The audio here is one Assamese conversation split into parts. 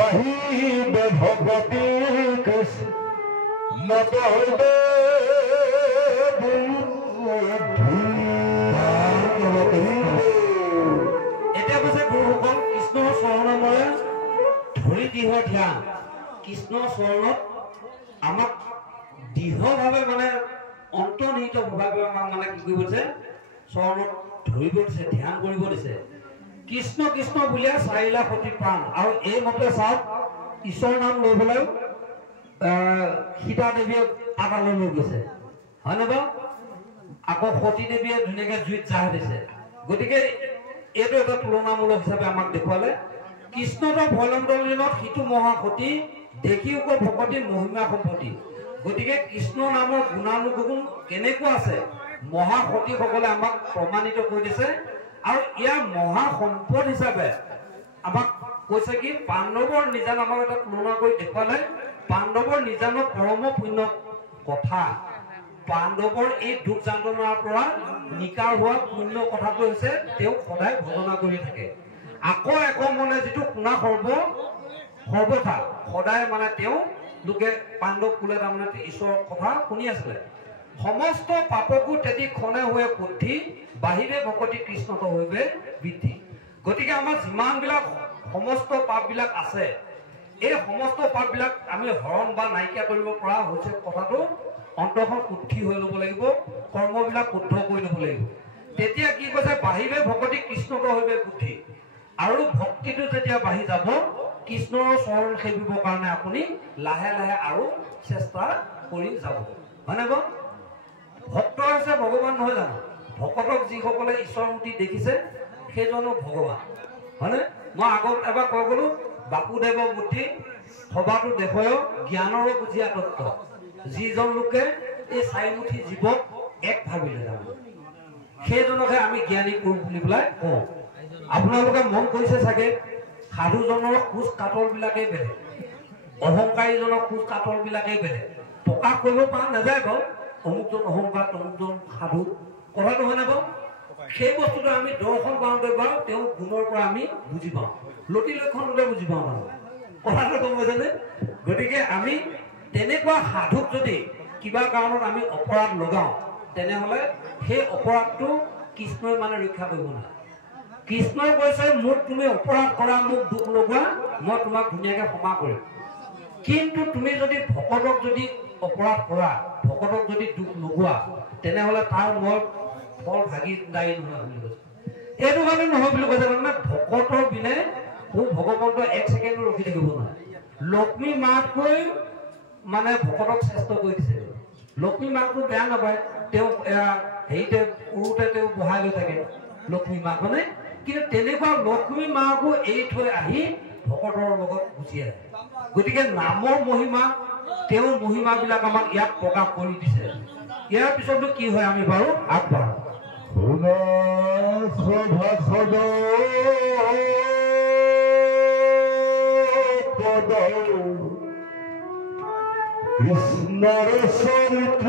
বাহিবে ভগতি কৃষ্ণ হইবে এতিয়া কৈছে গুৰুসকল কৃষ্ণৰ চৰণমৰে ধৰি দৃঢ় ধ্যান কৃষ্ণৰ চৰণত আমাক দৃঢ়ভাৱে মানে অন্তৰ্নিহিত ভাৱে আমাক মানে কি কৰিব দিছে চৰণত ধৰিব দিছে ধ্যান কৰিব দিছে কৃষ্ণ কৃষ্ণ বুলিয়ে 4 লাখ কোটি প্ৰাণ আৰু এই মতে চাওক ঈশ্বৰ নাম লৈ পেলাই সীতা দেৱীয়ে পাতালৈ লৈ গৈছে হয়নে বাৰু আকৌ সতী দেৱীয়ে ধুনীয়াকে জুইত জাহ দিছে গতিকে এইটো এটা তুলনামূলক হিচাপে আমাক দেখুৱালে কৃষ্ণৰ ভয়লন্তৰ দিনত সিটো মহাসতী দেখি উপ ভকতি মহিমা সম্পত্তি গতিকে কৃষ্ণ নামৰ গুণানুগুণ কেনেকুৱা আছে মহাসতীসকলে আমাক প্ৰমাণিত কৰি দিছে আৰু ইয়াৰ মহা সম্পদ হিচাপে আমাক কৈছে কি পাণ্ডৱৰ নিজান আমাক এটা তুলনা কৰি দেখুৱালে পাণ্ডৱৰ নিজানৰ পৰম পুণ্য কথা পাণ্ডৱৰ এই দুখ যন্ত্ৰণাৰ পৰা নিকাৰ হোৱা পুণ্য কথাটো হৈছে তেওঁ সদায় ভজনা কৰি থাকে আকৌ একো মনে যিটো শুনা সৰ্বথা সদায় মানে তেওঁ লোকে পাণ্ডৱ কুলে তাৰমানে ঈশ্বৰৰ কথা শুনি আছিলে সমস্ত পাপকো তেতি খনে হৈ বুদ্ধি বাহিৰে ভকতি কৃষ্ণত হৈবে বৃদ্ধি গতিকে আমাৰ যিমানবিলাক সমস্ত পাপবিলাক আছে এই সমস্ত পাপবিলাক আমি হৰণ বা নাইকিয়া কৰিব পৰা হৈছে কথাটো অন্তৰখন শুদ্ধি হৈ ল'ব লাগিব কৰ্মবিলাক শুদ্ধ কৰি ল'ব লাগিব তেতিয়া কি কৈছে বাহিৰে ভকতি কৃষ্ণত হৈবে বুদ্ধি আৰু ভক্তিটো যেতিয়া বাঢ়ি যাব কৃষ্ণৰ চৰণ সেবিবৰ কাৰণে আপুনি লাহে লাহে আৰু চেষ্টা কৰি যাব হয়নে বাৰু ভক্ত হৈছে ভগৱান নহয় জানো ভকতক যিসকলে ঈশ্বৰমূৰ্তি দেখিছে সেইজনো ভগৱান হয়নে মই আগত এবাৰ কৈ গলো বাপুদেৱৰ বুদ্ধি সভাটো দেখুৱায় জ্ঞানৰো বুজিয়া তত্ত্ব যিজন লোকে এই 4 মুঠি জীৱক এক ভাবিলে জানো সেইজনকহে আমি জ্ঞানী কৰো বুলি পেলাই কওঁ আপোনালোকে মন কৰিছে চাগে সাধুজনৰ খোজ কাটল বিলাকেই বেলেগ অহংকাৰীজনৰ খোজ কাটল বিলাকেই বেলেগ প্ৰকাশ কৰিব পৰা নাযায় বাৰু অমুকজন অহংকাৰ তমুকজন সাধু কথাটো হয় নাপাওঁ সেই বস্তুটো আমি দৰ্শন পাওঁতে বাৰু তেওঁ গুণৰ পৰা আমি বুজি পাওঁ লতি লক্ষণতে বুজি পাওঁ মানে কথাটো গম পাইছেনে গতিকে আমি তেনেকুৱা সাধুক যদি কিবা কাৰণত আমি অপৰাধ লগাওঁ তেনেহ'লে সেই অপৰাধটো কৃষ্ণই মানে ৰক্ষা কৰিব নোৱাৰে কৃষ্ণই কৈছে মোক তুমি অপৰাধ কৰা মোক দুখ লগোৱা মই তোমাক ধুনীয়াকৈ ক্ষমা কৰিম কিন্তু তুমি যদি ভকতক যদি অপৰাধ কৰা ভকতক যদি দুখ লগোৱা তেনেহ'লে তাৰ মই ফল ভাগিদাৰী নহয় বুলি কৈছে এইটো কাৰণে নহয় বুলি কৈছে মানে ভকতৰ বিনে ভগৱন্ত 1 ছেকেণ্ডো ৰখি থাকিব নোৱাৰে লক্ষ্মী মাতকৈ মানে ভকতক শ্ৰেষ্ঠ কৰি দিছে লক্ষ্মী মাকটো বেয়া নাপায় তেওঁ হেৰিতে সৰুতে তেওঁ বহাই লৈ থাকে লক্ষ্মী মাক মানে কিন্তু তেনেকুৱা লক্ষ্মী মাকো এৰি থৈ আহি ভকতৰ লগত গুচি আহে গতিকে নামৰ মহিমা তেওঁৰ মহিমাবিলাক আমাক ইয়াত প্ৰকাশ কৰি দিছে ইয়াৰ পিছতো কি হয় আমি বাৰু আগবাঢ়ো কৃষ্ণৰ চৰিত্ৰ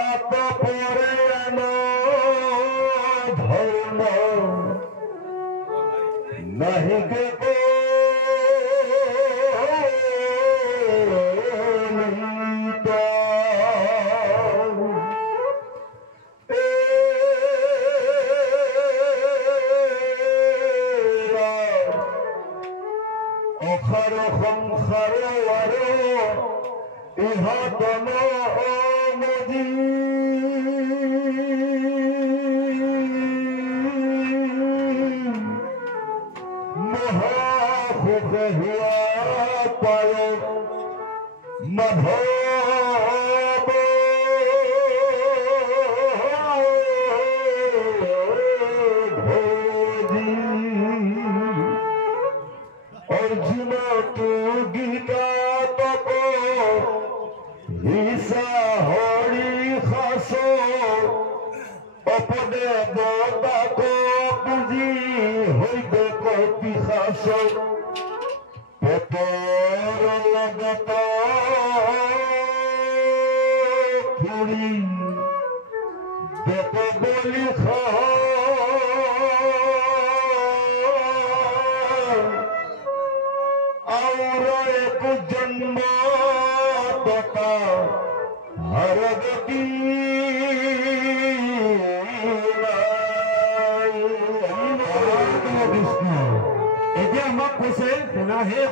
আতপৰে ধৰ্ম নাহিকে সংসাৰ ইহতন মদি মহাসুখ হোৱা পায় মাধৱ অৰ্জুন তো গীতা তপ হিসা হৰি খাস অপদেৱ তাক পুঁজি হইব পিশাচ পেটৰ লগত ফুৰি বেত বলি খা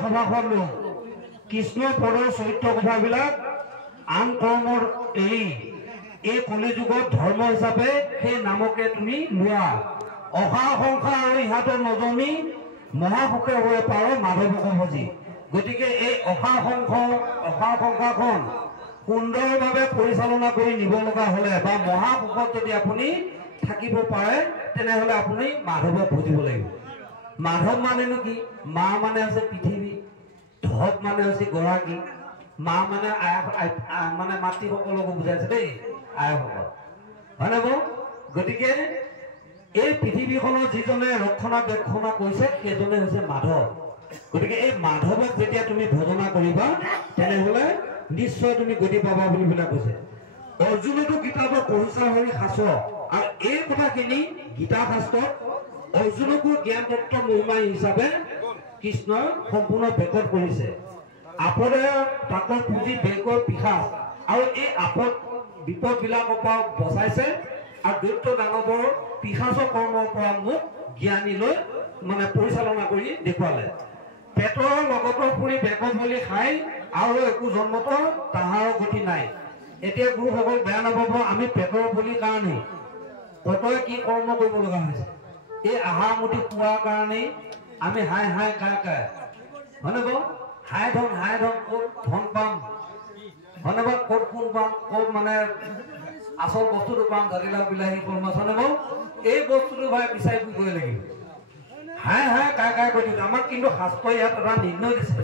সভাখন লওঁ কৃষ্ণ পদৰ চৰিত্ৰ কথাবিলাক আন কৰ্মৰ এৰি এই কলিযুগত ধৰ্ম হিচাপে সেই নামকে তুমি লোৱা অহা সংসাৰ আৰু ইহাতৰ নজনী মহাসুখে হৈ পাৰ মাধৱক ভজি গতিকে এই অহা সংসাৰখন সুন্দৰভাৱে পৰিচালনা কৰি নিব লগা হ'লে বা মহাসুখত যদি আপুনি থাকিব পাৰে তেনেহ'লে আপুনি মাধৱক ভজিব লাগিব মাধৱ মানেনো কি মা মানে হৈছে পৃথিৱী ধৱ মানে হৈছে গৰাকী মা মানে মানে মাতৃসকলকো বুজাইছে দেই আইসকল হয়নে বাৰু গতিকে এই পৃথিৱীখনৰ যিজনে ৰক্ষণাবেক্ষণা কৰিছে সেইজনে হৈছে মাধৱ গতিকে এই মাধৱক যেতিয়া তুমি ভজনা কৰিবা তেনেহ'লে নিশ্চয় তুমি গতি পাবা বুলি পেলাই কৈছে অৰ্জুনতো কিতাপত পঢ়িছা হৰি শাস্ত্ৰ আৰু এই কথাখিনি গীতা শাস্ত্ৰত অৰ্জুনকো জ্ঞান তত্ত্ব মহিমা হিচাপে কৃষ্ণই সম্পূৰ্ণ বেকত কৰিছে আপদে তাকৰ পুঁজি বেকৰ পিশাচ আৰু এই আপদ বিপদবিলাকৰ পৰা বচাইছে আৰু দৈত্য দানৱৰ পিশাচৰ কৰ্মৰ পৰা মোক জ্ঞানী লৈ মানে পৰিচালনা কৰি দেখুৱালে পেটৰ লগতো ফুৰি বেকত বুলি খাই আৰু একো জন্মত তাহাৰ গতি নাই এতিয়া গুৰুসকল বেয়া নাপাব আমি পেটৰ বুলি কাৰণে পেটৰে কি কৰ্ম কৰিব লগা হৈছে এই আহাৰ মুঠি খোৱাৰ কাৰণেই আমি হাই হাই কাই কাই হয়নে বাৰু হাই ধন ক'ত ধন পাম হয়নে বাৰু ক'ত কোন পাম ক'ত মানে আচল বস্তুটো পাম জাতিলাও বিলাহী কল মাছ হয়নে বাৰু এই বস্তুটো ভাই বিচাৰি ফুৰিব লাগিব হাই হাই কাই কাই কৰি দিওঁ আমাক কিন্তু শাস্ত্ৰই ইয়াত এটা নিৰ্ণয় দিছে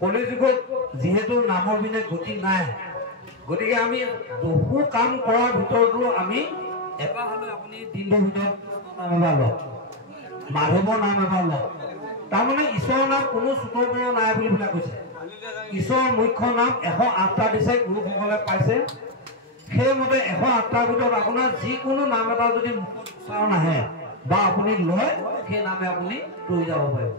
কলিযুগত যিহেতু নামৰ বিনে গতি নাই গতিকে আমি বহু কাম কৰাৰ ভিতৰতো আমি এবাৰ হ'লে আপুনি দিনটোৰ ভিতৰত নাম এবাৰ লওক মাধৱৰ নাম এবাৰ লওক তাৰমানে ঈশ্বৰৰ নাম কোনো চুতৰ পৰা নাই বুলি পেলাই কৈছে ঈশ্বৰৰ মুখ্য নাম 108টা দিছে গুৰুসকলে পাইছে সেইমতে 108টাৰ ভিতৰত আপোনাৰ যিকোনো নাম এটা যদি উচ্চাৰণ আহে বা আপুনি লয় সেই নামে আপুনি লৈ যাব পাৰিব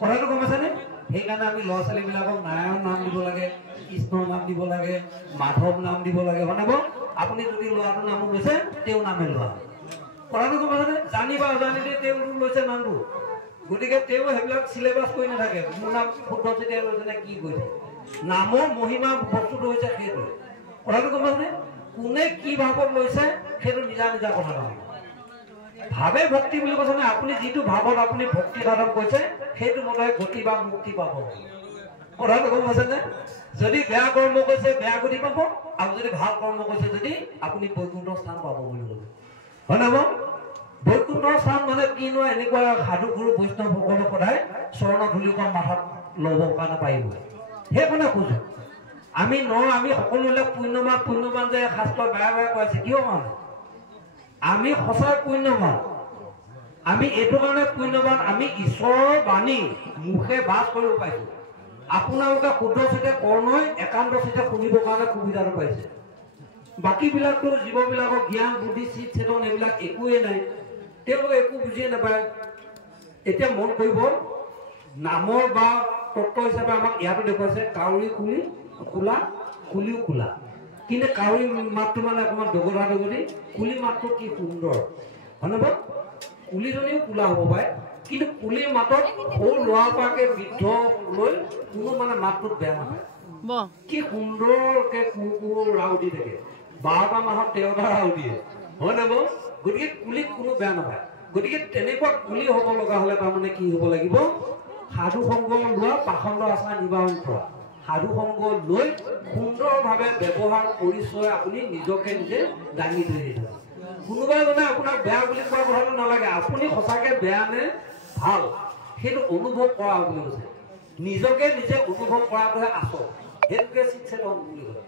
কথাটো গম পাইছেনে সেইকাৰণে আমি ল'ৰা ছোৱালীবিলাকক নাৰায়ণ নাম দিব লাগে কৃষ্ণৰ নাম দিব লাগে মাধৱ নাম দিব লাগে মানে বাৰু আপুনি যদি ল'ৰাটোৰ নামো লৈছে তেওঁ নামে লোৱা কথাটো গম পাইছেনে জানিবা অজানিতে তেওঁ লৈছে নামটো গতিকে তেওঁ সেইবিলাক চিলেবাছ কৰি নাথাকে মোৰ নাম শুদ্ধ যেতিয়া লৈছে নে কি কৈছে নামৰ মহিমা বস্তুটো হৈছে সেইটো কথাটো গম পাইছেনে কোনে কি ভাৱত লৈছে সেইটো নিজা নিজা কথা নহয় ভাৱে ভক্তি বুলি কৈছে নে আপুনি যিটো ভাৱত আপুনি ভক্তি সাধন কৰিছে সেইটো মতে গতি বা মুক্তি পাব কথাটো গম পাইছেনে যদি বেয়া কৰ্ম কৰিছে বেয়া গতি পাব আৰু যদি ভাল কৰ্ম কৰিছে যদি আপুনি বৈকুণ্ঠ স্থান পাব বুলি কৈছে হয় নে বাৰু বৈকুণ্ঠ স্থান মানে কিনো এনেকুৱা সাধু গুৰু বৈষ্ণৱসকলৰ সদায় চৰণ ধূলিকণ মাথাত ল'বৰ কাৰণে পাৰিব সেইকাৰণে কৈছো আমি সকলোবিলাক পুণ্যৱান যে শাস্ত্ৰ বেয়া বেয়া কৈছে কিয় কাৰণে আমি সঁচা পুণ্যৱান আমি এইটো কাৰণে পুণ্যৱান আমি ঈশ্বৰৰ বাণী মুখে বাস কৰিব পাইছো আপোনালোকে শুদ্ধ চিতে কৰ্ণই একান্ত চিতে শুনিবৰ কাৰণে সুবিধাটো পাইছে বাকীবিলাকতো জীৱবিলাকৰ জ্ঞান বুদ্ধি চিত চেতন এইবিলাক একোৱেই নাই তেওঁলোকে একো বুজিয়ে নাপায় এতিয়া মন কৰিব নামৰ বা তত্ত্ব হিচাপে আমাক ইয়াতো দেখুৱাইছে কাউৰী কুলি খোলা কুলিও খোলা কিন্তু কাউৰী মাতটো মানে অকণমান দগৰা দগৰি কুলি মাতটো কি সুন্দৰ হয়নে বাৰু কুলিজনীও কোলা হ'ব পাৰে কিন্তু কুলিৰ মাতত সৰু ল'ৰা পৰাকে বৃদ্ধ লৈ কোনো মানে মাতটোত বেয়া নাপায় কি সুন্দৰকে কুকুৰ ৰাও দি থাকে 12টা মাহত 13টা ৰাও দিয়ে হয়নে বাৰু গতিকে কুলিক কোনো বেয়া নাপায় গতিকে তেনেকুৱা কুলি হ'ব লগা হ'লে তাৰমানে কি হ'ব লাগিব সাধু সংগ লোৱা পাখণ্ড আচাৰ নিবাৰণ কৰা সাধু সংগ লৈ সুন্দৰভাৱে ব্যৱহাৰ পৰিচয় আপুনি নিজকে নিজে দাঙি ধৰি দিব কোনোবাই মানে আপোনাক বেয়া বুলি কোৱা কথাটো নালাগে আপুনি সঁচাকে বেয়া নে ভাল সেইটো অনুভৱ কৰা বুলি কৈছে নিজকে নিজে অনুভৱ কৰাটোহে আচল সেইটোকে চেতন বুলি কয়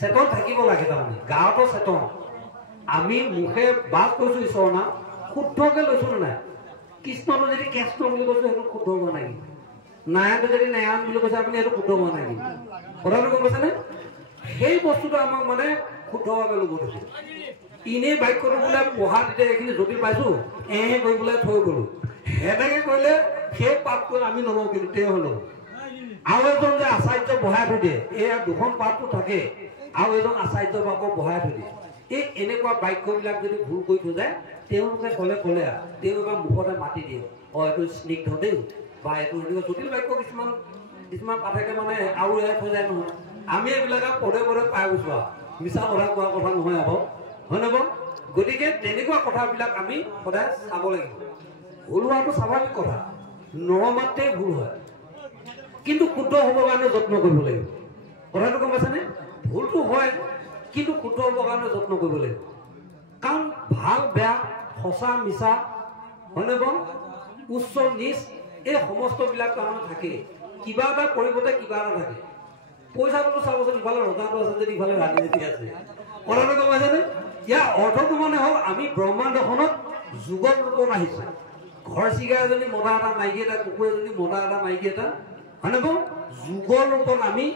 চেতন থাকিব লাগে তাৰমানে গাঁৱতো চেতন আমি মুখে বাস কৰিছো ঈশ্বৰৰ নাম শুদ্ধকে লৈছো নাই কৃষ্ণটো যদি কৃষ্ণ বুলি কৈছো সেইটো শুদ্ধ হোৱা নাই নাৰায়ণটো যদি নাৰায়ণ বুলি কৈছে আপুনি সেইটো শুদ্ধ হোৱা নাই কথাটো গম পাইছেনে সেই বস্তুটো আমাক মানে শুদ্ধভাৱে ল'ব দিছে এনেই বাক্যটো বোলে পঢ়া তেতিয়া এইখিনি জটিল পাইছো কৰি বোলে থৈ গলো সেনেকে কৰিলে সেই পাঠটো আমি নলওঁ কিন্তু তেওঁ হ'লেও আৰু এজন যে আচাৰ্য বহাই থৈ দিয়ে এয়া দুখন পাঠটো থাকে আৰু এজন আচাৰ্য বাকক বহাই থৈ দিয়ে এই এনেকুৱা বাক্যবিলাক যদি ভুল কৰি থৈ যায় তেওঁলোকে ক'লে তেওঁ এবাৰ মুখতে মাতি দিয়ে এইটো স্নিগ্ধ দেই বা এইটো জটিল বাক্য কিছুমান পাঠকে মানে আৰু এৰাই থৈ যায় নহয়। আমি এইবিলাক পদে পদে পাই গৈছো আৰু মিছা কথা কোৱা কথা নহয় আকৌ, হয়নে বাৰু? গতিকে তেনেকুৱা কথাবিলাক আমি সদায় চাব লাগিব। ভুল হোৱাটো স্বাভাৱিক কথা, নৰমাত্ৰেই ভুল হয়, কিন্তু শুদ্ধ হ'বৰ কাৰণে যত্ন কৰিব লাগিব। কথাটো গম পাইছেনে? ভুলটো হয়, কিন্তু শুদ্ধ হ'বৰ কাৰণে যত্ন কৰিব লাগিব। কাৰণ ভাল বেয়া, সঁচা মিছা, হয়নে বাৰু, উচ্চ নিচ, এই সমস্তবিলাক তাৰমানে থাকেই। কিবা এটা পৰিৱৰ্তে কিবা এটা থাকে। পইচাটো চাবচোন, ইফালে ৰজাটো আছে যদি ইফালে ৰাজনীতি আছে। কথাটো গম পাইছেনে? ইয়াৰ অৰ্থটো মানে হ'ল আমি ব্ৰহ্মাণ্ডখনত যুগত ৰূপত আহিছোঁ। ঘৰ চিগা এজনী মতা এটা, মাইকী এটা, কুকুৰ এজনী মতা এটা, মাইকী এটা, হয়নে বাৰু? যুগৰ ৰূপত আমি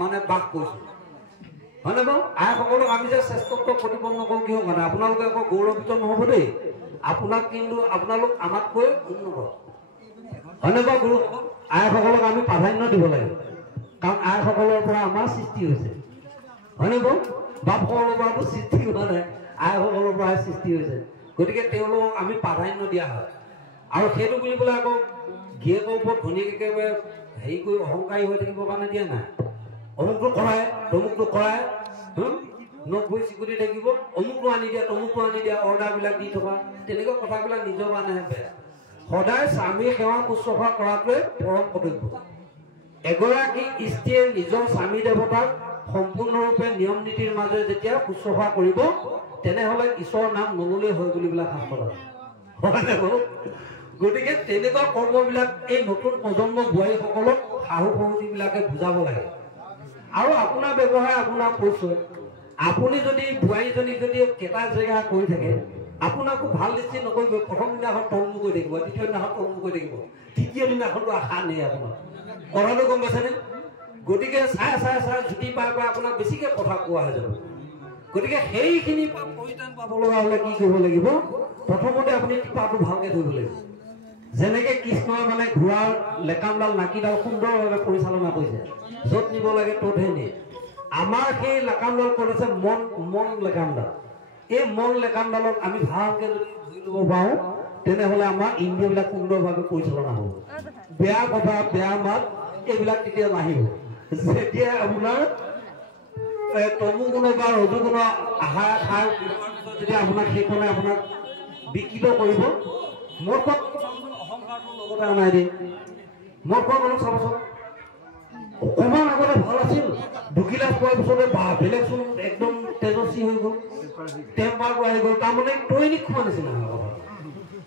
মানে বাস কৰিছোঁ, হয়নে বাৰু? আইসকলক আমি যে শ্ৰেষ্ঠত্ব প্ৰতিপন্ন কৰোঁ কিহৰ কাৰণে? আপোনালোকে আকৌ গৌৰৱিত নহ'ব দেই, আপোনালোক আমাতকৈ উন্নত, হয়নে বাৰু? গুৰুসকল আইসকলক আমি প্ৰাধান্য দিব লাগে, কাৰণ আইসকলৰ পৰা আমাৰ সৃষ্টি হৈছে, হয়নে বাৰু? বাপসকলৰ পৰাতো সৃষ্টি হোৱা নাই, আইসকলৰ পৰাহে সৃষ্টি হৈছে। গতিকে তেওঁলোকক আমি প্ৰাধান্য দিয়া হয়। আৰু সেইটো বুলি পেলাই আকৌ গিয়েকৰ ওপৰত ধনীয়াকে একেবাৰে হেৰি কৰি অহংকাৰী হৈ থাকিবৰ কাৰণে দিয়া নাই। অমুকটো কৰায়, তমুকটো কৰায়, নখ ভৰি চিকুটি থাকিব, অমুকটো আনি দিয়া, তমুকটো আনি দিয়া, অৰ্ডাৰবিলাক দি থকা, তেনেকুৱা কথাবিলাক নিজৰ কাৰণেহে বেয়া। সদায় স্বামীৰ সেৱা শুশ্ৰূষা কৰাটোৱে পৰম কৰ্তব্য। এগৰাকী স্ত্ৰীয়ে নিজৰ স্বামী দেৱতাক সম্পূৰ্ণৰূপে নিয়ম নীতিৰ মাজেৰে যেতিয়া শুশ্ৰূষা কৰিব, তেনেহ'লে ঈশ্বৰৰ নাম নল'লেই হয় বুলি পেলাই শাস্ত্ৰত আছে, হয়নে বাৰু? গতিকে তেনেকুৱা কৰ্মবিলাক এই নতুন প্ৰজন্ম বোৱাৰীসকলক শাহু শহুৰবিলাকে বুজাব লাগে। আৰু আপোনাৰ ব্যৱহাৰ আপোনাৰ পৰিচয়। আপুনি যদি বোৱাৰীজনীক যদি কেঁটা জেগা কৰি থাকে, আপোনাকো ভাল দৃষ্টি নকৰিব। প্ৰথম দিনাখন তলমু কৰি থাকিব, দ্বিতীয় দিনাখন তলমু কৰি থাকিব, তৃতীয় দিনাখনতো আশা নেই আপোনাৰ। কথাটো গম পাইছেনে? গতিকে চাই জুতি পাই আপোনাক বেছিকৈ কথা কোৱা হৈ যাব। গতিকে সেইখিনিৰ পৰা পৰিত্ৰাণ পাব লগা হ'লে কি কৰিব লাগিব? প্ৰথমতে আপুনি টিপাটো ভালকৈ ধৰিব লাগিব। যেনেকৈ কৃষ্ণই মানে ঘোঁৰাৰ লেকামডাল নাকিডাল সুন্দৰভাৱে পৰিচালনা কৰিছে, য'ত নিব লাগে ত'তহে নিয়ে। আমাৰ সেই লেকামডাল ক'ত আছে? মন লেকামডাল। এই মন লেকামডালত আমি ভালকৈ যদি ধৰি ল'ব পাৰোঁ, তেনেহ'লে আমাৰ ইন্দ্ৰিয়বিলাক সুন্দৰভাৱে পৰিচালনা হ'ব। বেয়া কথা, বেয়া মাত এইবিলাক তেতিয়া নাহিব। যেতিয়া আপোনাৰ তমুগুণ বা ৰজুগুণ আহাৰ খাই যেতিয়া আপোনাক সেইখনে আপোনাক বিকৃত কৰিব, মোৰ পথ অহংকাৰটোৰ লগতে আনাই দিয়ে। মোৰ পথ অলপ চাবচোন, অকণমান আগতে ভাল আছিল, 2 গিলাচ খোৱাৰ পিছতে বা বেলেগ চোন একদম তেজস্বী হৈ গ'ল, টেম্পাৰটো আহি গ'ল। তাৰমানে টৈনিক খোৱা নিচিনা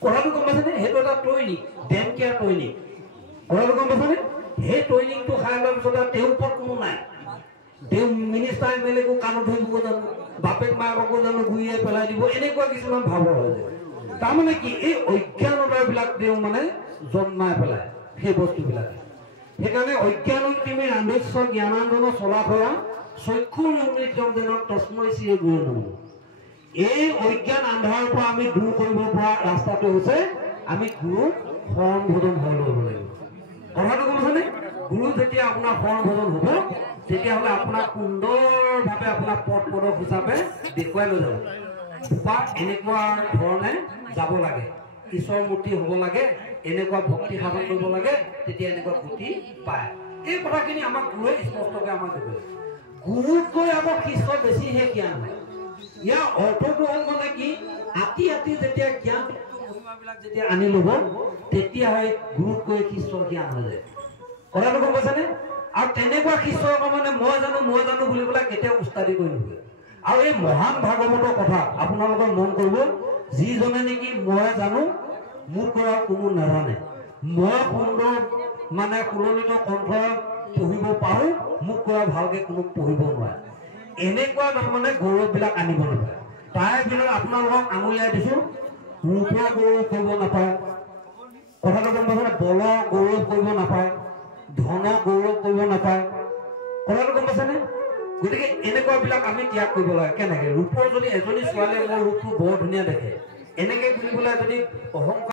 কথাটো গম পাইছেনে? সেইটো এটা টৈনিক, ডেম কেয়াৰ টৈনিক। কথাটো গম পাইছেনে? সেই টৈনিকটো খাই লোৱাৰ পিছত আৰু তেওঁৰ ওপৰত কোনো নাই। তেওঁ মিনিষ্টাৰ এম এল একো কাণত ধৰিব জানো, বাপেক মাককো জানো ঘূৰিয়াই পেলাই দিব, এনেকুৱা কিছুমান ভাৱৰ হৈ যায়। তাৰমানে কি? এই অজ্ঞানতাবিলাক তেওঁ মানে জন্মাই পেলায় সেই বস্তুবিলাকে। সেইকাৰণে অজ্ঞানক তুমি ৰান্ধস্য জ্ঞানান্দন চলা কৰা চক্ষু নিত্যম যেনক তস্মৈ শ্ৰী গুৰু নমঃ। এই অজ্ঞান আন্ধাৰৰ পৰা আমি দূৰ কৰিব পৰা ৰাস্তাটো হৈছে আমি গুৰু শৰণ ভজন হৈ ল'ব লাগিব। কথাটো কৈছেনে? গুৰু যেতিয়া আপোনাৰ শৰণ ভজন হ'ব, তেতিয়াহ'লে আপোনাক সুন্দৰভাৱে আপোনাক পথ প্ৰদৰ্শক হিচাপে দেখুৱাই লৈ যাব। বা এনেকুৱা ধৰণে যাব লাগে, ঈশ্বৰৰ মূৰ্তি হ'ব লাগে, এনেকুৱা ভক্তি সাধন কৰিব লাগে, তেতিয়া এনেকুৱা গতি পায়। এই কথাখিনি আমাক গুৰুৱে স্পষ্টকৈ আমাক দিব। গুৰুতকৈ আমাৰ শিষ্যৰ বেছিহে জ্ঞান হয়। ইয়াৰ অৰ্থটো হ'ল মানে কি? আতি যেতিয়া জ্ঞান মহিমাবিলাক যেতিয়া আনি ল'ব, তেতিয়াহে গুৰুতকৈ শিষ্যৰ জ্ঞান হৈ যায়। কথাটো গম পাইছেনে? আৰু তেনেকুৱা শিষ্যৰ মানে মই জানো বুলি পেলাই কেতিয়াও উস্তাদি কৰি নুঠে। আৰু এই মহান ভাগৱতৰ কথা আপোনালোকে মন কৰিব, যিজনে নেকি মই জানো মোৰ পৰা কোনো নাজানে, মই সুন্দৰ মানে সুললিত কণ্ঠ পঢ়িব পাৰোঁ, মোক পৰা ভালকে কোনো পঢ়িব নোৱাৰে, এনেকুৱা তাৰমানে গৌৰৱবিলাক আনিব নাপায়। তাৰে ভিতৰত আপোনালোকক আঙুলিয়াই দিছোঁ, ৰূপৰ গৌৰৱ কৰিব নাপায়, কথাটো গম পাইছেনে? বলৰ গৌৰৱ কৰিব নাপায়, ধনৰ গৌৰৱ কৰিব নাপায়, কথাটো গম পাইছেনে? গতিকে এনেকুৱাবিলাক আমি ত্যাগ কৰিব লাগে। কেনেকে? ৰূপৰ যদি এজনী ছোৱালীয়ে মোৰ ৰূপটো বৰ ধুনীয়া দেখে, এনেকে বুলি পেলাই যদি অহংকাৰ